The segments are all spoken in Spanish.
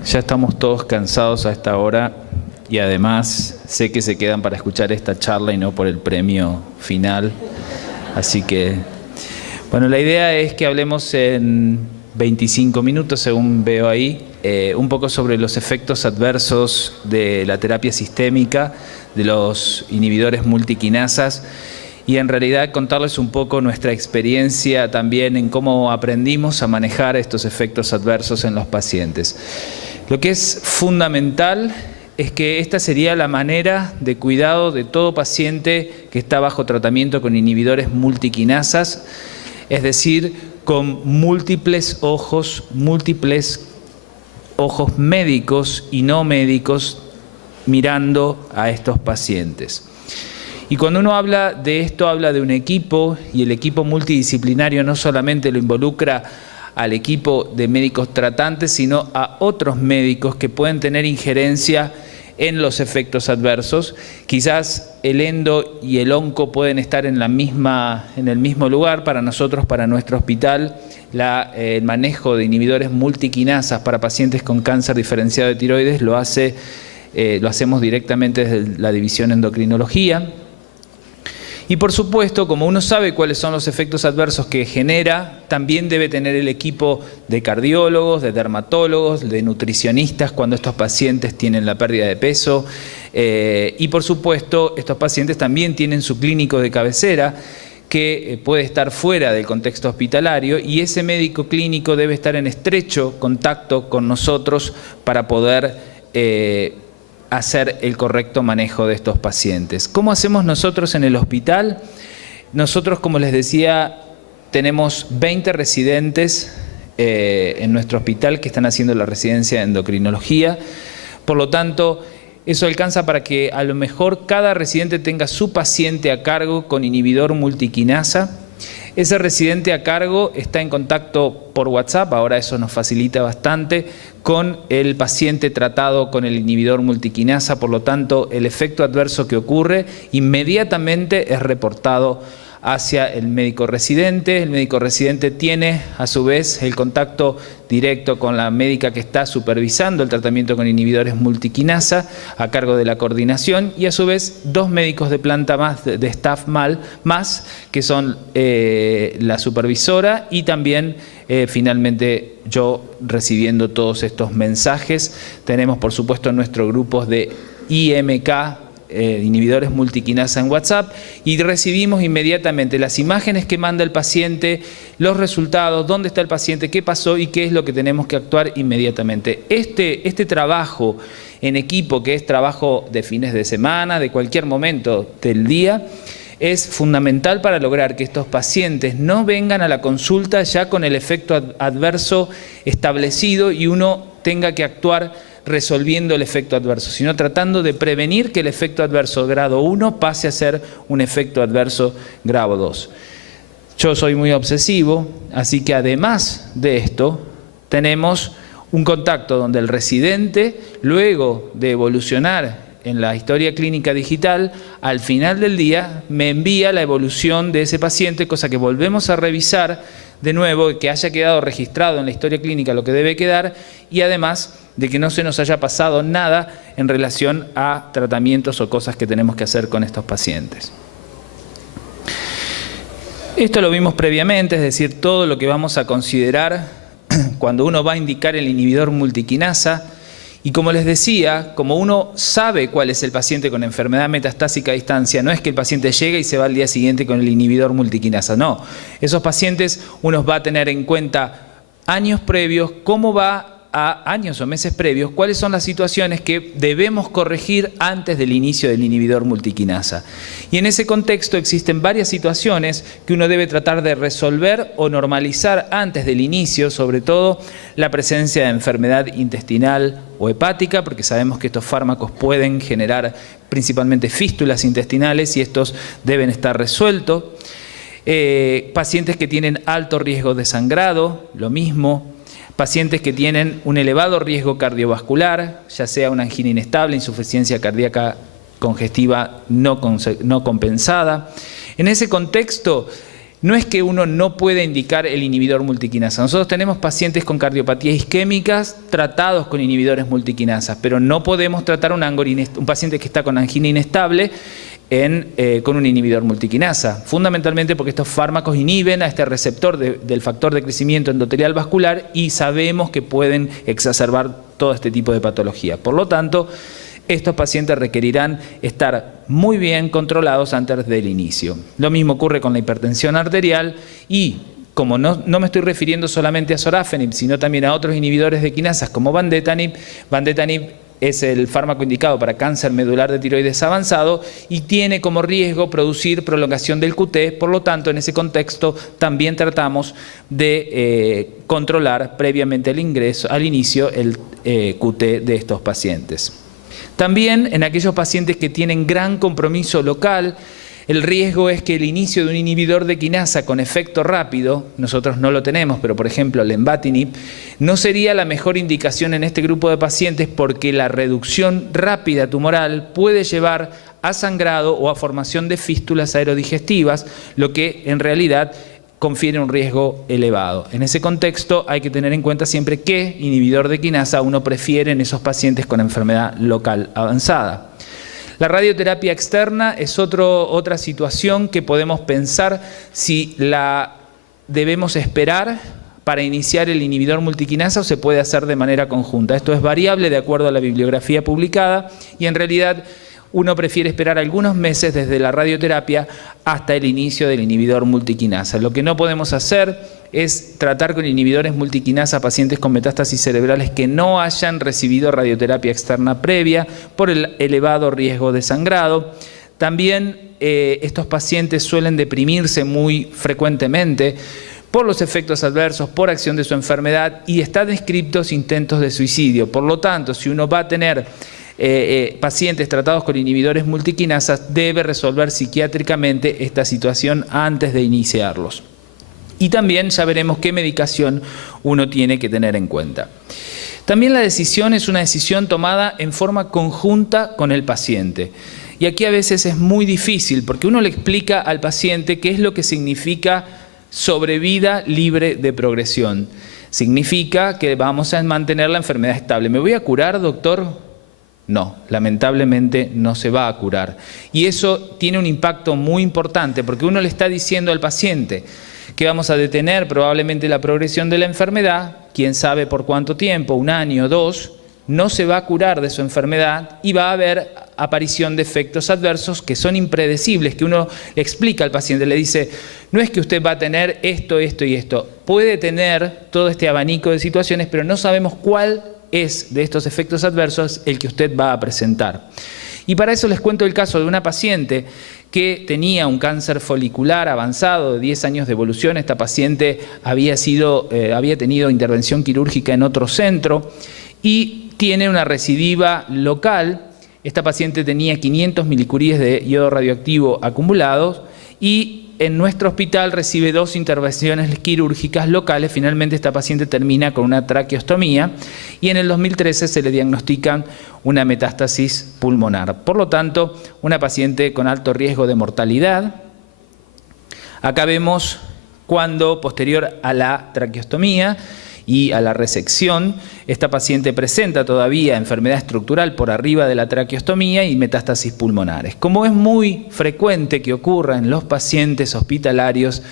Ya estamos todos cansados a esta hora y además sé que se quedan para escuchar esta charla y no por el premio final. Así que, bueno, la idea es que hablemos en 25 minutos, según veo ahí, un poco sobre los efectos adversos de la terapia sistémica, de los inhibidores multiquinasas, y en realidad contarles un poco nuestra experiencia también en cómo aprendimos a manejar estos efectos adversos en los pacientes. Lo que es fundamental es que esta sería la manera de cuidado de todo paciente que está bajo tratamiento con inhibidores multiquinasas, es decir, con múltiples ojos médicos y no médicos mirando a estos pacientes. Y cuando uno habla de esto, habla de un equipo, y el equipo multidisciplinario no solamente lo involucra al equipo de médicos tratantes, sino a otros médicos que pueden tener injerencia en los efectos adversos. Quizás el endo y el onco pueden estar en el mismo lugar. Para nosotros, para nuestro hospital, el manejo de inhibidores multiquinasas para pacientes con cáncer diferenciado de tiroides lo hacemos directamente desde la división endocrinología. Y por supuesto, como uno sabe cuáles son los efectos adversos que genera, también debe tener el equipo de cardiólogos, de dermatólogos, de nutricionistas cuando estos pacientes tienen la pérdida de peso. Y por supuesto, estos pacientes también tienen su clínico de cabecera, que puede estar fuera del contexto hospitalario, y ese médico clínico debe estar en estrecho contacto con nosotros para poder hacer el correcto manejo de estos pacientes. ¿Cómo hacemos nosotros en el hospital? Nosotros, como les decía, tenemos 20 residentes en nuestro hospital que están haciendo la residencia de endocrinología. Por lo tanto, eso alcanza para que a lo mejor cada residente tenga su paciente a cargo con inhibidor multiquinasa. Ese residente a cargo está en contacto por WhatsApp, ahora eso nos facilita bastante, con el paciente tratado con el inhibidor multiquinasa. Por lo tanto, el efecto adverso que ocurre inmediatamente es reportado hacia el médico residente. El médico residente tiene a su vez el contacto directo con la médica que está supervisando el tratamiento con inhibidores multiquinasa a cargo de la coordinación, y a su vez 2 médicos de planta más, de staff más, que son la supervisora y también finalmente yo recibiendo todos estos mensajes. Tenemos por supuesto nuestros grupos de IMK, inhibidores multiquinasa en WhatsApp, y recibimos inmediatamente las imágenes que manda el paciente, los resultados, dónde está el paciente, qué pasó y qué es lo que tenemos que actuar inmediatamente. Este trabajo en equipo, que es trabajo de fines de semana, de cualquier momento del día, es fundamental para lograr que estos pacientes no vengan a la consulta ya con el efecto adverso establecido y uno tenga que actuar resolviendo el efecto adverso, sino tratando de prevenir que el efecto adverso grado 1 pase a ser un efecto adverso grado 2. Yo soy muy obsesivo, así que además de esto, tenemos un contacto donde el residente, luego de evolucionar en la historia clínica digital, al final del día me envía la evolución de ese paciente, cosa que volvemos a revisar de nuevo, que haya quedado registrado en la historia clínica lo que debe quedar, y además de que no se nos haya pasado nada en relación a tratamientos o cosas que tenemos que hacer con estos pacientes. Esto lo vimos previamente, es decir, todo lo que vamos a considerar cuando uno va a indicar el inhibidor multiquinasa. Y como les decía, como uno sabe cuál es el paciente con enfermedad metastásica a distancia, no es que el paciente llega y se va al día siguiente con el inhibidor multiquinasa, no. Esos pacientes uno va a tener en cuenta años previos, cómo va a años o meses previos, cuáles son las situaciones que debemos corregir antes del inicio del inhibidor multiquinasa. Y en ese contexto existen varias situaciones que uno debe tratar de resolver o normalizar antes del inicio, sobre todo la presencia de enfermedad intestinal o hepática, porque sabemos que estos fármacos pueden generar principalmente fístulas intestinales y estos deben estar resueltos. Pacientes que tienen alto riesgo de sangrado, lo mismo. Pacientes que tienen un elevado riesgo cardiovascular, ya sea una angina inestable, insuficiencia cardíaca congestiva no compensada. En ese contexto, no es que uno no pueda indicar el inhibidor multiquinasa. Nosotros tenemos pacientes con cardiopatías isquémicas tratados con inhibidores multiquinasas, pero no podemos tratar un paciente que está con angina inestable con un inhibidor multiquinasa, fundamentalmente porque estos fármacos inhiben a este receptor del factor de crecimiento endotelial vascular y sabemos que pueden exacerbar todo este tipo de patología. Por lo tanto, estos pacientes requerirán estar muy bien controlados antes del inicio. Lo mismo ocurre con la hipertensión arterial y, como no me estoy refiriendo solamente a sorafenib, sino también a otros inhibidores de quinasas como vandetanib. Vandetanib es el fármaco indicado para cáncer medular de tiroides avanzado y tiene como riesgo producir prolongación del QT, por lo tanto, en ese contexto también tratamos de controlar previamente al inicio el QT de estos pacientes. También en aquellos pacientes que tienen gran compromiso local, el riesgo es que el inicio de un inhibidor de quinasa con efecto rápido, nosotros no lo tenemos, pero por ejemplo lenvatinib, no sería la mejor indicación en este grupo de pacientes porque la reducción rápida tumoral puede llevar a sangrado o a formación de fístulas aerodigestivas, lo que en realidad confiere un riesgo elevado. En ese contexto hay que tener en cuenta siempre qué inhibidor de quinasa uno prefiere en esos pacientes con enfermedad local avanzada. La radioterapia externa es otra situación que podemos pensar si la debemos esperar para iniciar el inhibidor multiquinasa o se puede hacer de manera conjunta. Esto es variable de acuerdo a la bibliografía publicada y en realidad uno prefiere esperar algunos meses desde la radioterapia hasta el inicio del inhibidor multiquinasa. Lo que no podemos hacer es tratar con inhibidores multiquinasa a pacientes con metástasis cerebrales que no hayan recibido radioterapia externa previa por el elevado riesgo de sangrado. También estos pacientes suelen deprimirse muy frecuentemente por los efectos adversos, por acción de su enfermedad y están descritos intentos de suicidio. Por lo tanto, si uno va a tener pacientes tratados con inhibidores multiquinasas, debe resolver psiquiátricamente esta situación antes de iniciarlos. Y también ya veremos qué medicación uno tiene que tener en cuenta. También la decisión es una decisión tomada en forma conjunta con el paciente. Y aquí a veces es muy difícil porque uno le explica al paciente qué es lo que significa sobrevida libre de progresión. Significa que vamos a mantener la enfermedad estable. ¿Me voy a curar, doctor? No, lamentablemente no se va a curar. Y eso tiene un impacto muy importante porque uno le está diciendo al paciente que vamos a detener probablemente la progresión de la enfermedad, quién sabe por cuánto tiempo, 1 año, 2, no se va a curar de su enfermedad y va a haber aparición de efectos adversos que son impredecibles, que uno le explica al paciente, le dice, no es que usted va a tener esto, esto y esto, puede tener todo este abanico de situaciones, pero no sabemos cuál es de estos efectos adversos el que usted va a presentar. Y para eso les cuento el caso de una paciente que tenía un cáncer folicular avanzado de 10 años de evolución. Esta paciente había tenido intervención quirúrgica en otro centro y tiene una recidiva local. Esta paciente tenía 500 milicuries de yodo radioactivo acumulados y en nuestro hospital recibe 2 intervenciones quirúrgicas locales. Finalmente esta paciente termina con una traqueostomía y en el 2013 se le diagnostican una metástasis pulmonar. Por lo tanto, una paciente con alto riesgo de mortalidad. Acá vemos cuando, posterior a la traqueostomía y a la resección, esta paciente presenta todavía enfermedad estructural por arriba de la traqueostomía y metástasis pulmonares. Como es muy frecuente que ocurra en los pacientes hospitalarios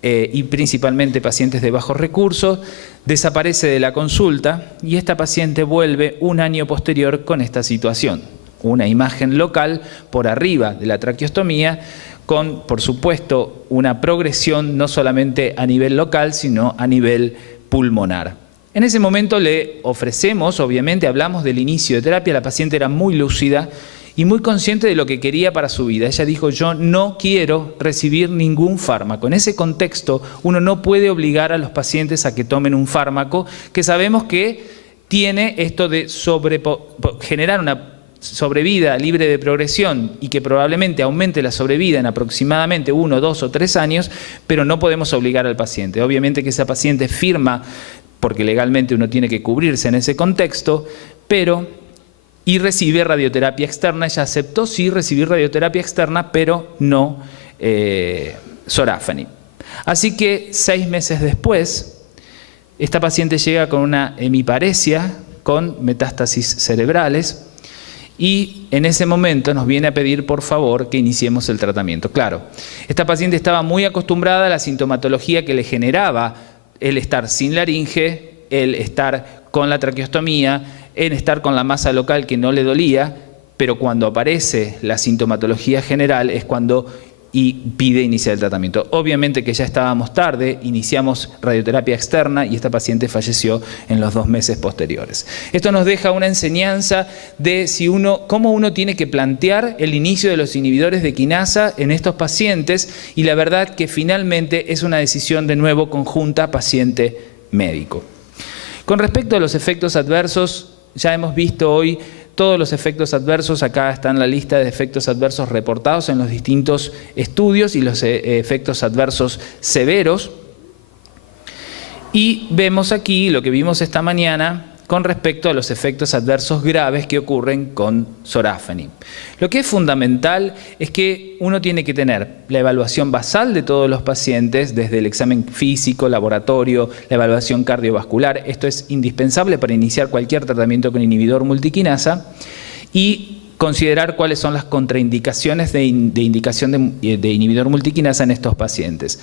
y principalmente pacientes de bajos recursos, desaparece de la consulta y esta paciente vuelve 1 año posterior con esta situación. Una imagen local por arriba de la traqueostomía con, por supuesto, una progresión no solamente a nivel local, sino a nivel pulmonar. En ese momento le ofrecemos, obviamente hablamos del inicio de terapia, la paciente era muy lúcida y muy consciente de lo que quería para su vida. Ella dijo, yo no quiero recibir ningún fármaco. En ese contexto uno no puede obligar a los pacientes a que tomen un fármaco que sabemos que tiene esto de generar una sobrevida libre de progresión y que probablemente aumente la sobrevida en aproximadamente 1, 2 o 3 años, pero no podemos obligar al paciente. Obviamente que esa paciente firma, porque legalmente uno tiene que cubrirse en ese contexto, y recibe radioterapia externa. Ella aceptó sí recibir radioterapia externa, pero no sorafenib. Así que 6 meses después, esta paciente llega con una hemiparesia, con metástasis cerebrales, y en ese momento nos viene a pedir por favor que iniciemos el tratamiento. Claro, esta paciente estaba muy acostumbrada a la sintomatología que le generaba el estar sin laringe, el estar con la traqueostomía, el estar con la masa local que no le dolía, pero cuando aparece la sintomatología general es cuando pide iniciar el tratamiento. Obviamente que ya estábamos tarde, iniciamos radioterapia externa y esta paciente falleció en los 2 meses posteriores. Esto nos deja una enseñanza de cómo uno tiene que plantear el inicio de los inhibidores de quinasa en estos pacientes, y la verdad que finalmente es una decisión de nuevo conjunta paciente-médico. Con respecto a los efectos adversos, ya hemos visto hoy todos los efectos adversos. Acá está en la lista de efectos adversos reportados en los distintos estudios y los efectos adversos severos. Y vemos aquí lo que vimos esta mañana con respecto a los efectos adversos graves que ocurren con sorafenib. Lo que es fundamental es que uno tiene que tener la evaluación basal de todos los pacientes, desde el examen físico, laboratorio, la evaluación cardiovascular. Esto es indispensable para iniciar cualquier tratamiento con inhibidor multiquinasa, y considerar cuáles son las contraindicaciones de indicación de inhibidor multiquinasa en estos pacientes.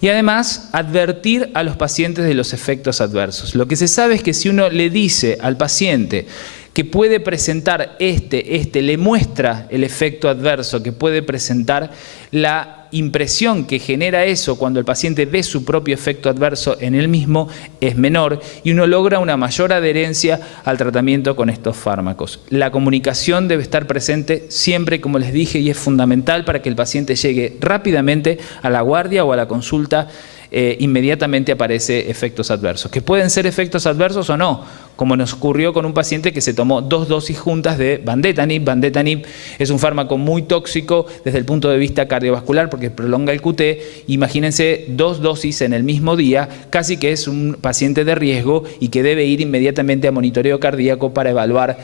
Y además, advertir a los pacientes de los efectos adversos. Lo que se sabe es que si uno le dice al paciente que puede presentar le muestra el efecto adverso que puede presentar, la impresión que genera eso cuando el paciente ve su propio efecto adverso en él mismo es menor, y uno logra una mayor adherencia al tratamiento con estos fármacos. La comunicación debe estar presente siempre, como les dije, y es fundamental para que el paciente llegue rápidamente a la guardia o a la consulta. Inmediatamente aparece efectos adversos, que pueden ser efectos adversos o no, como nos ocurrió con un paciente que se tomó 2 dosis juntas de vandetanib. Vandetanib es un fármaco muy tóxico desde el punto de vista cardiovascular porque prolonga el QT. Imagínense 2 dosis en el mismo día, casi que es un paciente de riesgo y que debe ir inmediatamente a monitoreo cardíaco para evaluar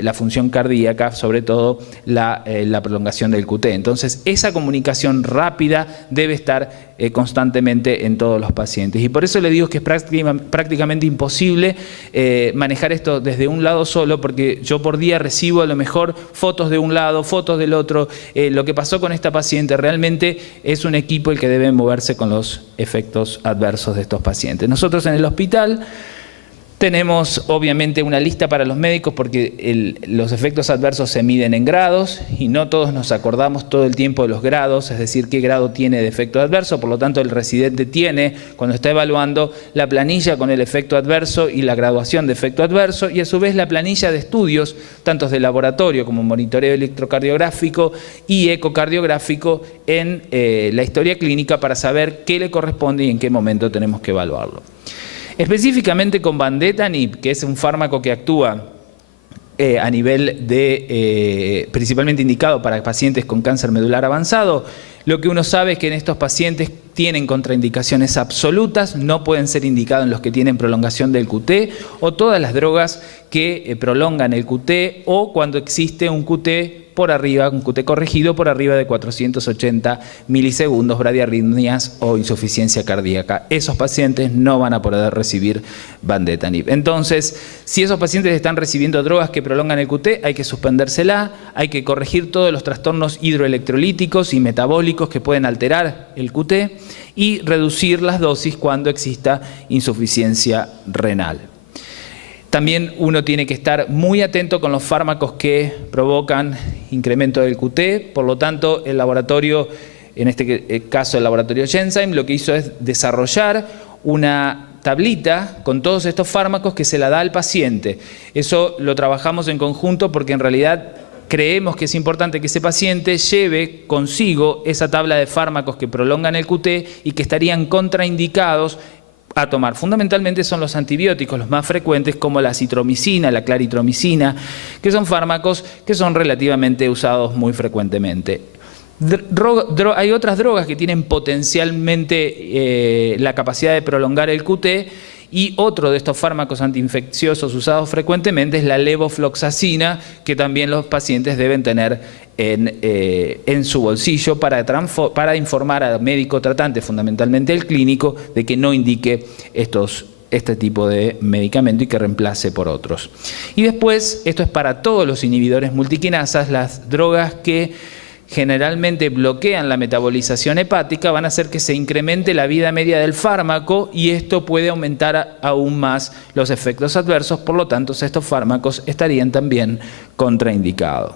la función cardíaca, sobre todo la prolongación del QT. Entonces, esa comunicación rápida debe estar constantemente en todos los pacientes. Y por eso le digo que es prácticamente imposible manejar esto desde un lado solo, porque yo por día recibo a lo mejor fotos de un lado, fotos del otro. Lo que pasó con esta paciente realmente es un equipo el que debe moverse con los efectos adversos de estos pacientes. Nosotros en el hospital tenemos obviamente una lista para los médicos porque los efectos adversos se miden en grados y no todos nos acordamos todo el tiempo de los grados, es decir, qué grado tiene de efecto adverso. Por lo tanto, el residente tiene, cuando está evaluando, la planilla con el efecto adverso y la graduación de efecto adverso, y a su vez la planilla de estudios, tanto de laboratorio como monitoreo electrocardiográfico y ecocardiográfico en la historia clínica, para saber qué le corresponde y en qué momento tenemos que evaluarlo. Específicamente con vandetanib, que es un fármaco que actúa a nivel principalmente indicado para pacientes con cáncer medular avanzado, lo que uno sabe es que en estos pacientes tienen contraindicaciones absolutas, no pueden ser indicados en los que tienen prolongación del QT o todas las drogas que prolongan el QT, o cuando existe un QT por arriba, un QT corregido por arriba de 480 milisegundos, bradiarritmias o insuficiencia cardíaca. Esos pacientes no van a poder recibir vandetanib. Entonces, si esos pacientes están recibiendo drogas que prolongan el QT, hay que suspendérsela, hay que corregir todos los trastornos hidroelectrolíticos y metabólicos que pueden alterar el QT y reducir las dosis cuando exista insuficiencia renal. También uno tiene que estar muy atento con los fármacos que provocan incremento del QT. Por lo tanto, el laboratorio, en este caso el laboratorio Genzyme, lo que hizo es desarrollar una tablita con todos estos fármacos que se la da al paciente. Eso lo trabajamos en conjunto porque en realidad creemos que es importante que ese paciente lleve consigo esa tabla de fármacos que prolongan el QT y que estarían contraindicados a tomar. Fundamentalmente son los antibióticos, los más frecuentes, como la acitromicina, la claritromicina, que son fármacos que son relativamente usados muy frecuentemente. Hay otras drogas que tienen potencialmente la capacidad de prolongar el QT Y otro de estos fármacos antiinfecciosos usados frecuentemente es la levofloxacina, que también los pacientes deben tener en su bolsillo para informar al médico tratante, fundamentalmente el clínico, de que no indique este tipo de medicamento y que reemplace por otros. Y después, esto es para todos los inhibidores multiquinasas, las drogas que generalmente bloquean la metabolización hepática van a hacer que se incremente la vida media del fármaco y esto puede aumentar aún más los efectos adversos, por lo tanto estos fármacos estarían también contraindicados.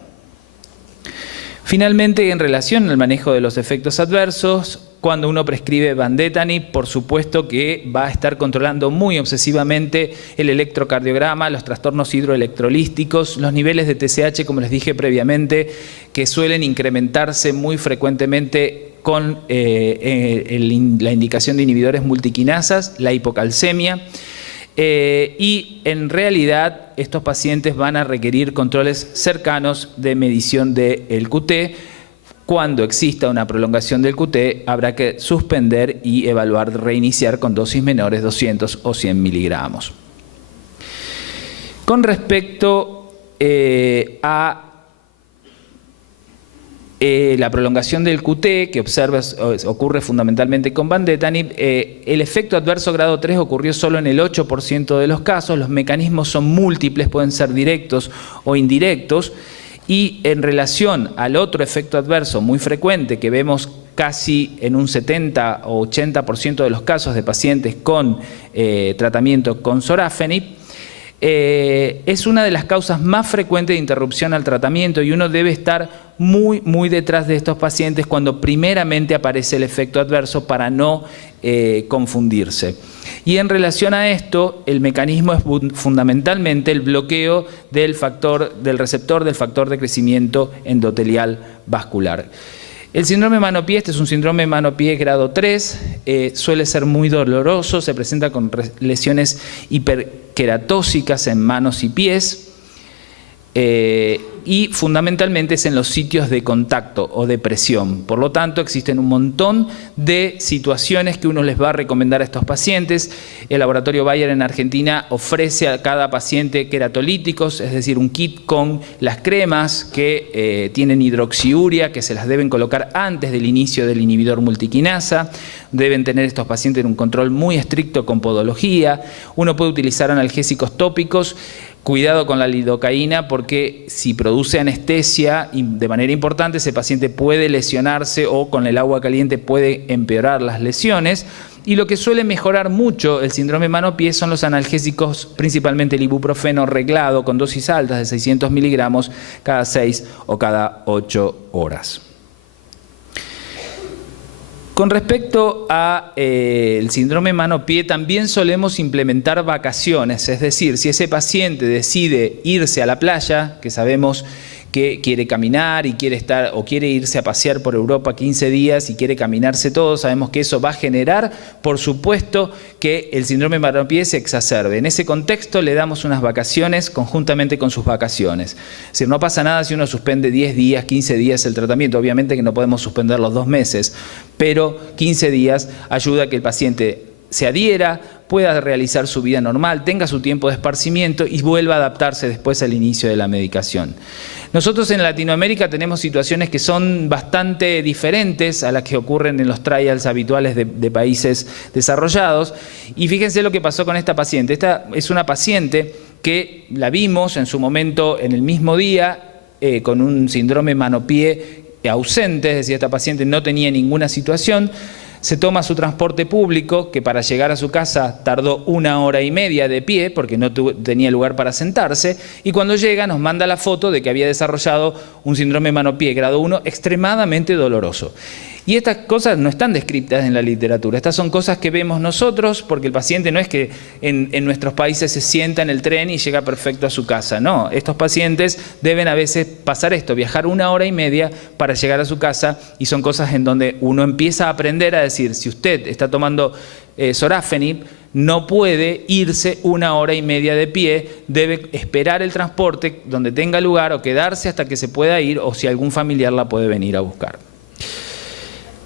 Finalmente, en relación al manejo de los efectos adversos, cuando uno prescribe Vandetanib, por supuesto que va a estar controlando muy obsesivamente el electrocardiograma, los trastornos hidroelectrolíticos, los niveles de TSH, como les dije previamente, que suelen incrementarse muy frecuentemente con la indicación de inhibidores multiquinasas, la hipocalcemia. Y en realidad estos pacientes van a requerir controles cercanos de medición del QT. Cuando exista una prolongación del QT, habrá que suspender y evaluar reiniciar con dosis menores, 200 o 100 miligramos. Con respecto a la prolongación del QT, que ocurre fundamentalmente con Vandetanib, el efecto adverso grado 3 ocurrió solo en el 8% de los casos. Los mecanismos son múltiples, pueden ser directos o indirectos. Y en relación al otro efecto adverso muy frecuente que vemos casi en un 70 o 80% de los casos de pacientes con tratamiento con sorafenib, es una de las causas más frecuentes de interrupción al tratamiento y uno debe estar muy detrás de estos pacientes cuando primeramente aparece el efecto adverso para no confundirse. Y en relación a esto, el mecanismo es fundamentalmente el bloqueo del receptor del factor de crecimiento endotelial vascular. El síndrome mano-pie, este es un síndrome mano-pie grado 3, suele ser muy doloroso, se presenta con lesiones hiperqueratóxicas en manos y pies, y fundamentalmente es en los sitios de contacto o de presión. Por lo tanto, existen un montón de situaciones que uno les va a recomendar a estos pacientes. El laboratorio Bayer en Argentina ofrece a cada paciente queratolíticos, es decir, un kit con las cremas que tienen hidroxiuria, que se las deben colocar antes del inicio del inhibidor multiquinasa. Deben tener estos pacientes un control muy estricto con podología. Uno puede utilizar analgésicos tópicos. Cuidado con la lidocaína porque si produce anestesia de manera importante ese paciente puede lesionarse o con el agua caliente puede empeorar las lesiones. Y lo que suele mejorar mucho el síndrome mano-pie son los analgésicos, principalmente el ibuprofeno reglado con dosis altas de 600 miligramos cada 6 o cada 8 horas. Con respecto al síndrome mano-pie, también solemos implementar vacaciones, es decir, si ese paciente decide irse a la playa, que sabemos que quiere caminar y quiere irse a pasear por Europa 15 días y quiere caminarse todo, sabemos que eso va a generar, por supuesto, que el síndrome mano-pie se exacerbe. En ese contexto le damos unas vacaciones conjuntamente con sus vacaciones. Es decir, no pasa nada si uno suspende 10 días, 15 días el tratamiento. Obviamente que no podemos suspender los 2 meses, pero 15 días ayuda a que el paciente se adhiera, pueda realizar su vida normal, tenga su tiempo de esparcimiento y vuelva a adaptarse después al inicio de la medicación. Nosotros en Latinoamérica tenemos situaciones que son bastante diferentes a las que ocurren en los trials habituales de países desarrollados. Y fíjense lo que pasó con esta paciente. Esta es una paciente que la vimos en su momento en el mismo día con un síndrome mano-pie ausente, es decir, esta paciente no tenía ninguna situación. Se toma su transporte público, que para llegar a su casa tardó 1 hora y media de pie, porque no tenía lugar para sentarse, y cuando llega nos manda la foto de que había desarrollado un síndrome mano-pie grado 1 extremadamente doloroso. Y estas cosas no están descritas en la literatura, estas son cosas que vemos nosotros, porque el paciente no es que en nuestros países se sienta en el tren y llega perfecto a su casa, no, estos pacientes deben a veces pasar esto, viajar 1 hora y media para llegar a su casa, y son cosas en donde uno empieza a aprender a decir, si usted está tomando sorafenib, no puede irse 1 hora y media de pie, debe esperar el transporte donde tenga lugar o quedarse hasta que se pueda ir, o si algún familiar la puede venir a buscar.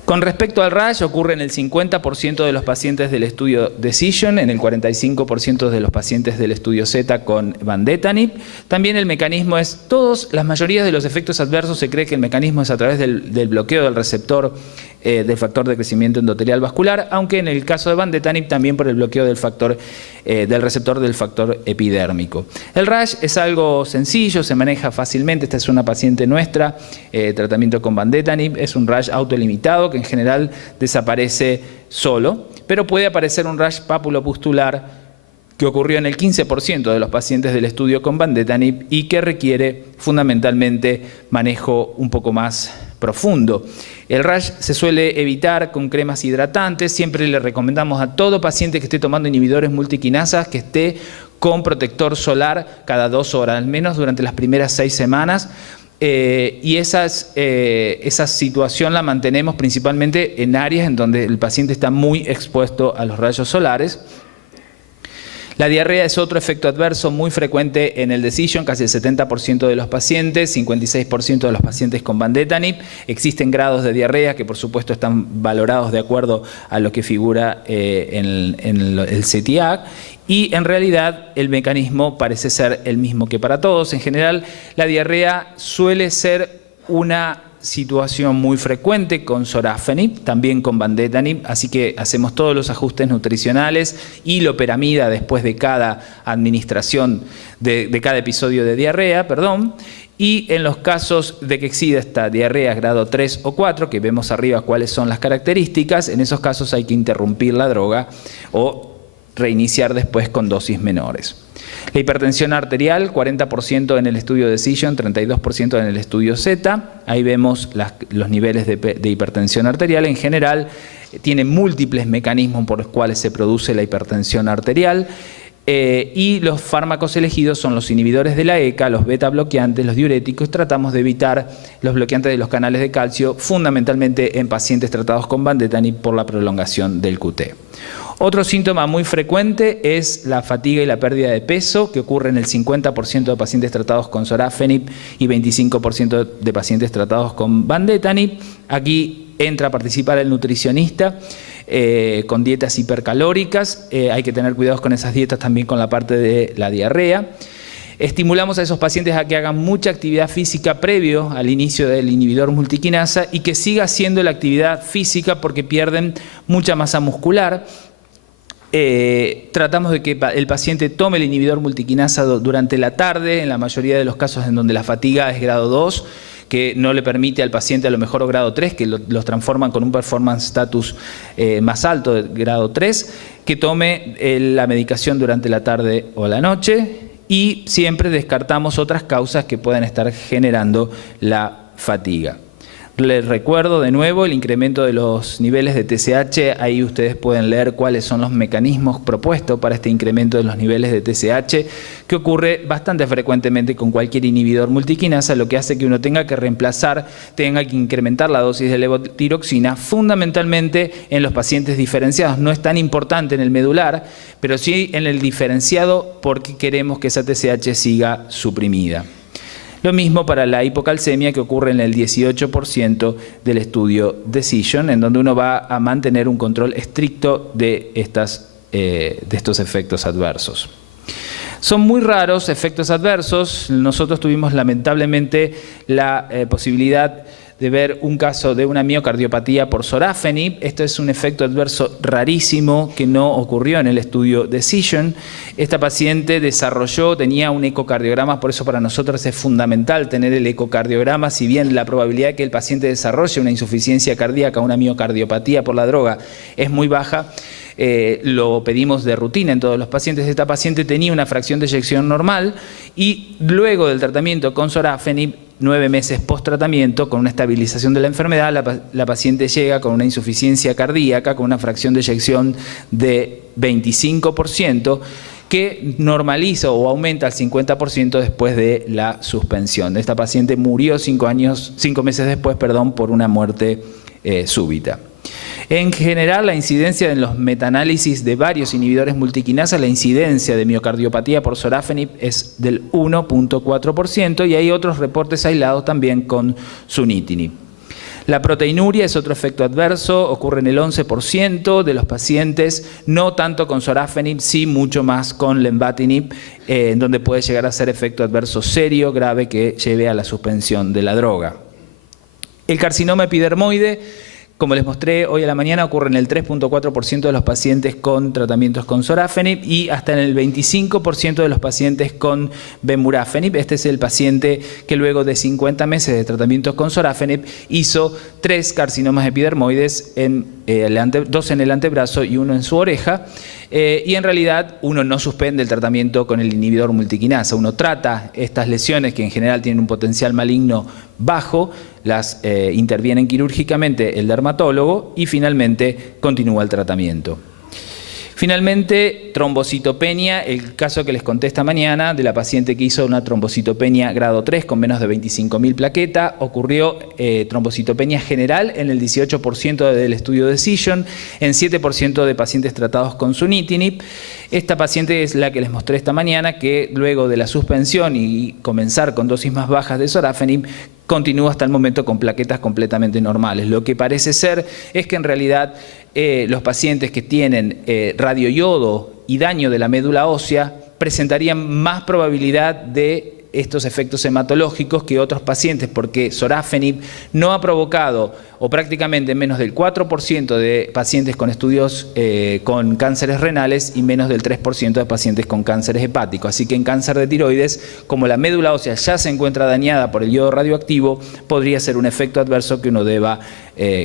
Con respecto al rash, ocurre en el 50% de los pacientes del estudio Decision, en el 45% de los pacientes del estudio Z con vandetanib. También el mecanismo es, la mayoría de los efectos adversos se cree que el mecanismo es a través del bloqueo del receptor del factor de crecimiento endotelial vascular, aunque en el caso de vandetanib también por el bloqueo del factor del receptor del factor epidérmico. El rash es algo sencillo, se maneja fácilmente. Esta es una paciente nuestra, tratamiento con vandetanib, es un rash autolimitado que en general desaparece solo, pero puede aparecer un rash papulopustular que ocurrió en el 15% de los pacientes del estudio con vandetanib y que requiere fundamentalmente manejo un poco más profundo. El rash se suele evitar con cremas hidratantes. Siempre le recomendamos a todo paciente que esté tomando inhibidores multiquinasas que esté con protector solar cada 2 horas, al menos durante las primeras 6 semanas. Y esa situación la mantenemos principalmente en áreas en donde el paciente está muy expuesto a los rayos solares. La diarrea es otro efecto adverso muy frecuente en el Decision, casi el 70% de los pacientes, 56% de los pacientes con vandetanib. Existen grados de diarrea que por supuesto están valorados de acuerdo a lo que figura en el CTAC. Y en realidad el mecanismo parece ser el mismo que para todos. En general, la diarrea suele ser una situación muy frecuente con sorafenib, también con vandetanib, así que hacemos todos los ajustes nutricionales y loperamida después de cada administración, de cada episodio de diarrea, Y en los casos de que exista esta diarrea grado 3 o 4, que vemos arriba cuáles son las características, en esos casos hay que interrumpir la droga o reiniciar después con dosis menores. La hipertensión arterial, 40% en el estudio Decision, 32% en el estudio Z. Ahí vemos los niveles de hipertensión arterial. En general, tiene múltiples mecanismos por los cuales se produce la hipertensión arterial. Y los fármacos elegidos son los inhibidores de la ECA, los beta bloqueantes, los diuréticos. Tratamos de evitar los bloqueantes de los canales de calcio, fundamentalmente en pacientes tratados con vandetanib por la prolongación del QT. Otro síntoma muy frecuente es la fatiga y la pérdida de peso, que ocurre en el 50% de pacientes tratados con sorafenib y 25% de pacientes tratados con vandetanib. Aquí entra a participar el nutricionista con dietas hipercalóricas. Hay que tener cuidados con esas dietas también con la parte de la diarrea. Estimulamos a esos pacientes a que hagan mucha actividad física previo al inicio del inhibidor multiquinasa y que siga haciendo la actividad física porque pierden mucha masa muscular. Tratamos de que el paciente tome el inhibidor multiquinasa durante la tarde, en la mayoría de los casos en donde la fatiga es grado 2, que no le permite al paciente a lo mejor grado 3, que los transforman con un performance status más alto de grado 3, que tome la medicación durante la tarde o la noche, y siempre descartamos otras causas que puedan estar generando la fatiga. Les recuerdo de nuevo el incremento de los niveles de TSH. Ahí ustedes pueden leer cuáles son los mecanismos propuestos para este incremento de los niveles de TSH, que ocurre bastante frecuentemente con cualquier inhibidor multiquinasa, lo que hace que uno tenga que tenga que incrementar la dosis de levotiroxina, fundamentalmente en los pacientes diferenciados. No es tan importante en el medular, pero sí en el diferenciado porque queremos que esa TSH siga suprimida. Lo mismo para la hipocalcemia, que ocurre en el 18% del estudio Decision, en donde uno va a mantener un control estricto de estos efectos adversos. Son muy raros efectos adversos. Nosotros tuvimos lamentablemente la posibilidad de ver un caso de una miocardiopatía por sorafenib. Esto es un efecto adverso rarísimo que no ocurrió en el estudio Decision. Esta paciente tenía un ecocardiograma, por eso para nosotros es fundamental tener el ecocardiograma, si bien la probabilidad de que el paciente desarrolle una insuficiencia cardíaca, una miocardiopatía por la droga es muy baja. Lo pedimos de rutina en todos los pacientes. Esta paciente tenía una fracción de eyección normal y luego del tratamiento con sorafenib, 9 meses post-tratamiento, con una estabilización de la enfermedad, la paciente llega con una insuficiencia cardíaca, con una fracción de eyección de 25%, que normaliza o aumenta al 50% después de la suspensión. Esta paciente murió 5 meses después, por una muerte súbita. En general, la incidencia en los metaanálisis de varios inhibidores multiquinasa, la incidencia de miocardiopatía por sorafenib es del 1.4% y hay otros reportes aislados también con sunitinib. La proteinuria es otro efecto adverso, ocurre en el 11% de los pacientes, no tanto con sorafenib, sí mucho más con lenvatinib, en donde puede llegar a ser efecto adverso serio, grave, que lleve a la suspensión de la droga. El carcinoma epidermoide, como les mostré hoy a la mañana, ocurre en el 3.4% de los pacientes con tratamientos con sorafenib y hasta en el 25% de los pacientes con vemurafenib. Este es el paciente que luego de 50 meses de tratamientos con sorafenib hizo 3 carcinomas epidermoides, 2 en el antebrazo y 1 en su oreja. Y en realidad uno no suspende el tratamiento con el inhibidor multiquinasa, uno trata estas lesiones que en general tienen un potencial maligno bajo, las intervienen quirúrgicamente el dermatólogo y finalmente continúa el tratamiento. Finalmente, trombocitopenia, el caso que les conté esta mañana de la paciente que hizo una trombocitopenia grado 3 con menos de 25.000 plaquetas, ocurrió trombocitopenia general en el 18% del estudio Decision, en 7% de pacientes tratados con sunitinib. Esta paciente es la que les mostré esta mañana, que luego de la suspensión y comenzar con dosis más bajas de sorafenib, continúa hasta el momento con plaquetas completamente normales. Lo que parece ser es que en realidad los pacientes que tienen radioiodo y daño de la médula ósea presentarían más probabilidad de estos efectos hematológicos que otros pacientes, porque sorafenib no ha provocado, o prácticamente menos del 4% de pacientes con estudios con cánceres renales y menos del 3% de pacientes con cánceres hepáticos. Así que en cáncer de tiroides, como la médula ósea ya se encuentra dañada por el yodo radioactivo, podría ser un efecto adverso que uno deba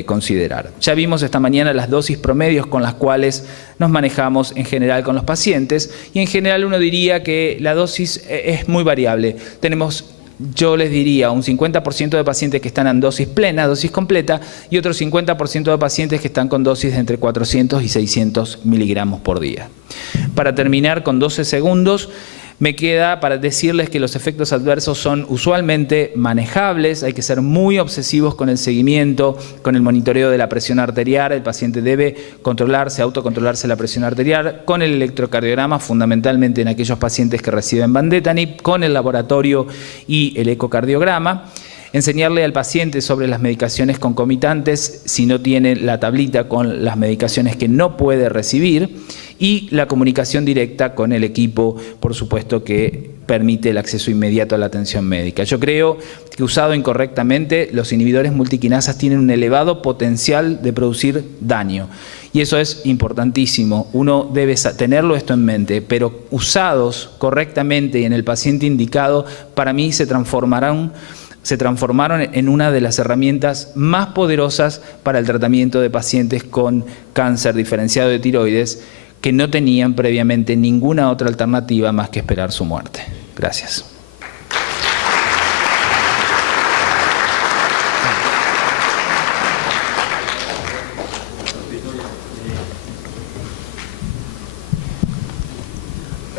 considerar. Ya vimos esta mañana las dosis promedios con las cuales nos manejamos en general con los pacientes, y en general uno diría que la dosis es muy variable. Tenemos, yo les diría, un 50% de pacientes que están en dosis plena, dosis completa, y otro 50% de pacientes que están con dosis de entre 400 y 600 miligramos por día. Para terminar, con 12 segundos, me queda para decirles que los efectos adversos son usualmente manejables, hay que ser muy obsesivos con el seguimiento, con el monitoreo de la presión arterial. El paciente debe controlarse, autocontrolarse la presión arterial, con el electrocardiograma, fundamentalmente en aquellos pacientes que reciben Vandetanib, con el laboratorio y el ecocardiograma. Enseñarle al paciente sobre las medicaciones concomitantes si no tiene la tablita con las medicaciones que no puede recibir, y la comunicación directa con el equipo, por supuesto, que permite el acceso inmediato a la atención médica. Yo creo que usado incorrectamente, los inhibidores multiquinasas tienen un elevado potencial de producir daño. Y eso es importantísimo, uno debe tenerlo esto en mente, pero usados correctamente y en el paciente indicado, para mí se transformaron en una de las herramientas más poderosas para el tratamiento de pacientes con cáncer diferenciado de tiroides que no tenían previamente ninguna otra alternativa más que esperar su muerte. Gracias.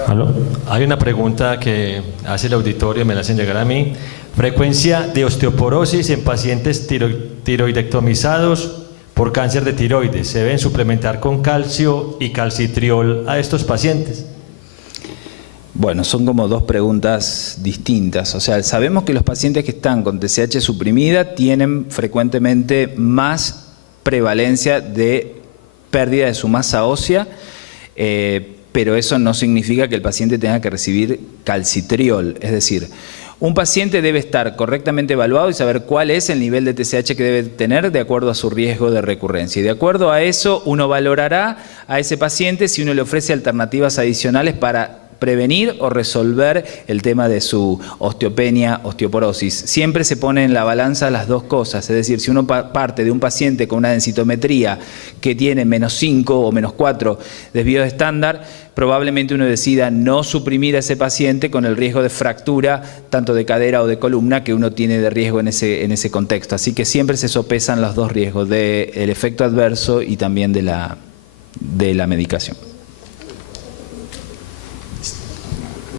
¿Aló? Hay una pregunta que hace el auditorio, me la hacen llegar a mí. Frecuencia de osteoporosis en pacientes tiroidectomizados por cáncer de tiroides. ¿Se deben suplementar con calcio y calcitriol a estos pacientes? Bueno, son como dos preguntas distintas. O sea, sabemos que los pacientes que están con TSH suprimida tienen frecuentemente más prevalencia de pérdida de su masa ósea, pero eso no significa que el paciente tenga que recibir calcitriol. Es decir, un paciente debe estar correctamente evaluado y saber cuál es el nivel de TSH que debe tener de acuerdo a su riesgo de recurrencia. Y de acuerdo a eso, uno valorará a ese paciente si uno le ofrece alternativas adicionales para prevenir o resolver el tema de su osteopenia, osteoporosis. Siempre se pone en la balanza las dos cosas, es decir, si uno parte de un paciente con una densitometría que tiene -5 o -4 desvíos estándar, probablemente uno decida no suprimir a ese paciente con el riesgo de fractura tanto de cadera o de columna que uno tiene de riesgo en ese contexto. Así que siempre se sopesan los dos riesgos, del efecto adverso y también de la medicación.